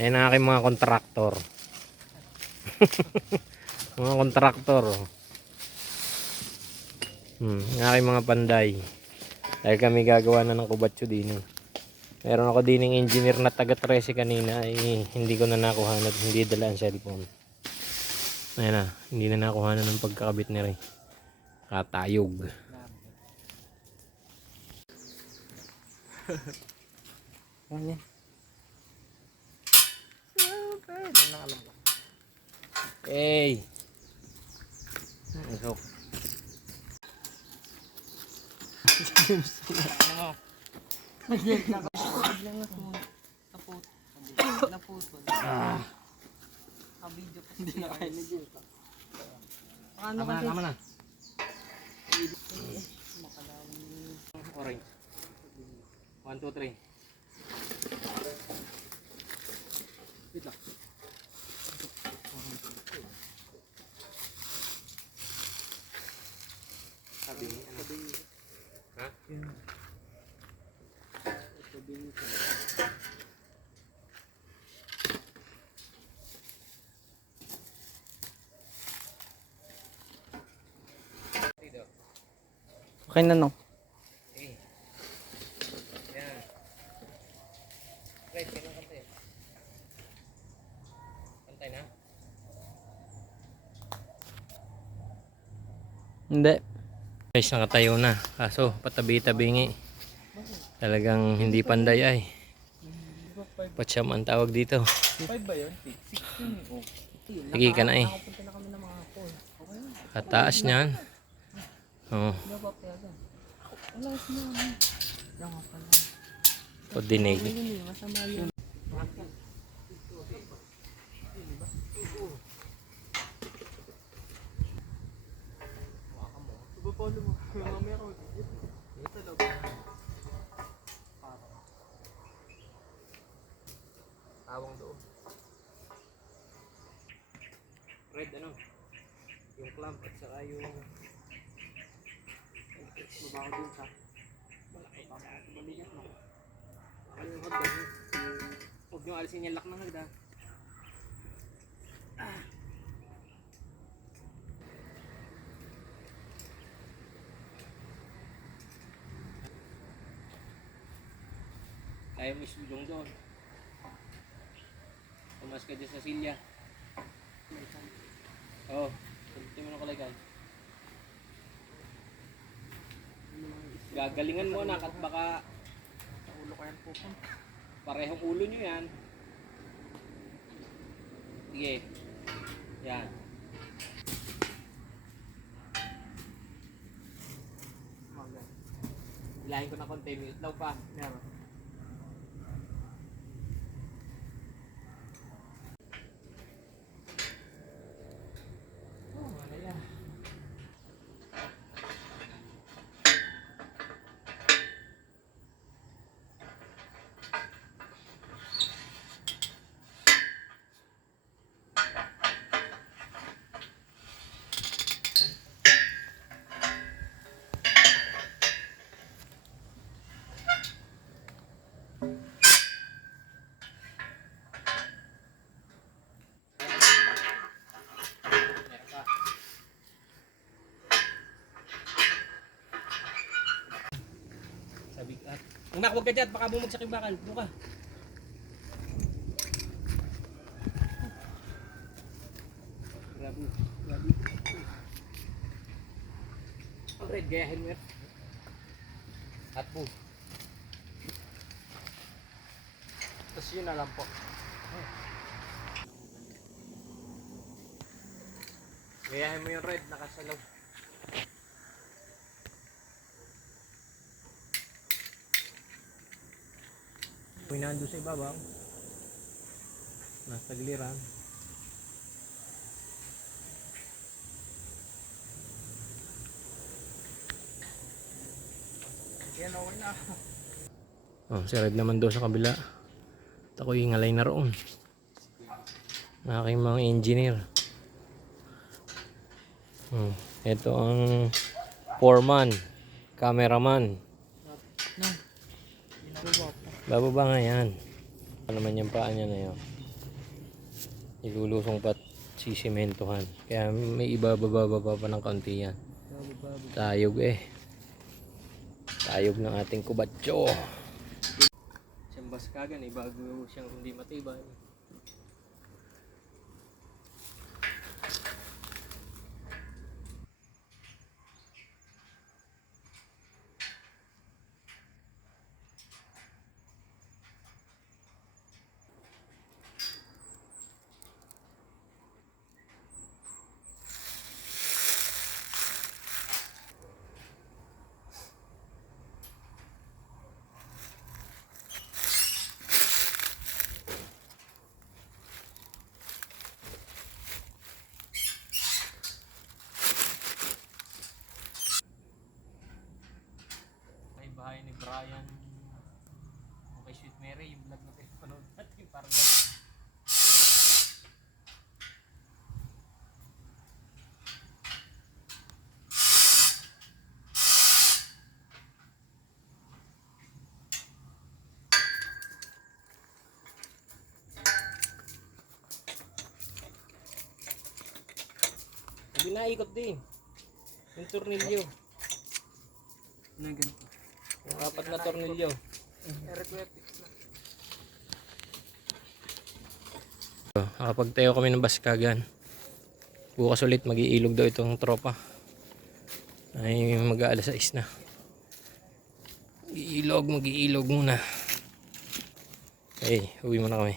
Ayan ang aking mga kontraktor. Mga kontraktor. Ang aking mga panday. Dahil kami gagawa na ng kubatso din. Meron ako din ng engineer na taga 13 kanina. Ay hindi ko na nakuha at hindi dala ang cellphone. Ayan na. Hindi na nakuha na ng pagkakabit ni Ray. Katayog. Ano yan? Hey! Usok. Hindi na kayo ni Jill. Tama na. Orange. 1, 2, 3. Wait lang. Sabi ni ano? Ha? Okay na no? Okay. Yan. Right, kailan kantay? Kantay na? Hindi. Guys, nakatayo na. Kaso, patabi-tabingi. Talagang hindi panday ay. Patsyam ang tawag dito. 5 ba yun? 16. Sige ka na eh. Nakapunta na kami ng mga call. Okay na. Kataas niyan. Oh, Hindi ba payagan? Wala si mama. Yan nga pala. o dinig. Hindi, masama yun. Pagpapalo mo. Mamaya ko. Ito daw. Tawang doon. Red ano? Yung clamp at saka yung Baba ko dun sa. malaki. Balikat mo. Baka yung hagdan. Huwag nyo alisin yung lock ng hagdan. Kaya mo isulong doon. Tumas ka dyan sa silya. Oo. Sabitin mo na kalagay. Gagalingan mo anak at baka Sa ulo ko yan pupunta. parehong ulo nyo yan. Sige. Yan. Magal. Ilahin ko na konti. May itlaw pa. Meron. Oh, ano yan? Meron pa. Sabi ka. Anak, huwag ka dyan. Baka bumagsak yung bakal. Doon ka. Grabe. Grabe. Red, gayahin mo yan. At po. Tapos yun na lang po. Gayahin mo yung red, nakasalaw. Kung nandun sa ibabaw, nasa giliran. Yan okay na. Oh, si Red naman doon sa kabila. At ako ingalay na roon. Aking mga engineer. Ito ang foreman, cameraman. No. Binababa pa. Bababa nga yan. Ano naman yung paa niya na yun. Ilulusong pa at sisimentohan. Kaya may ibababa pa ng kaunti yan. Tayog eh. Tayog ng ating kubatso. Siyang baskagan eh, bago siyang hindi matibay. Bahay ni Brian okay Sweet Mary yung vlog na pinapanood natin parang hindi naikot din yung tornilyo Na ganito. yung 4 na tornilyo. Nakapagtayo kami ng baskagan. Bukas ulit mag-iilog daw itong tropa. Ay mag-aalas 6 na. Mag-iilog muna. Okay, uwi muna kami.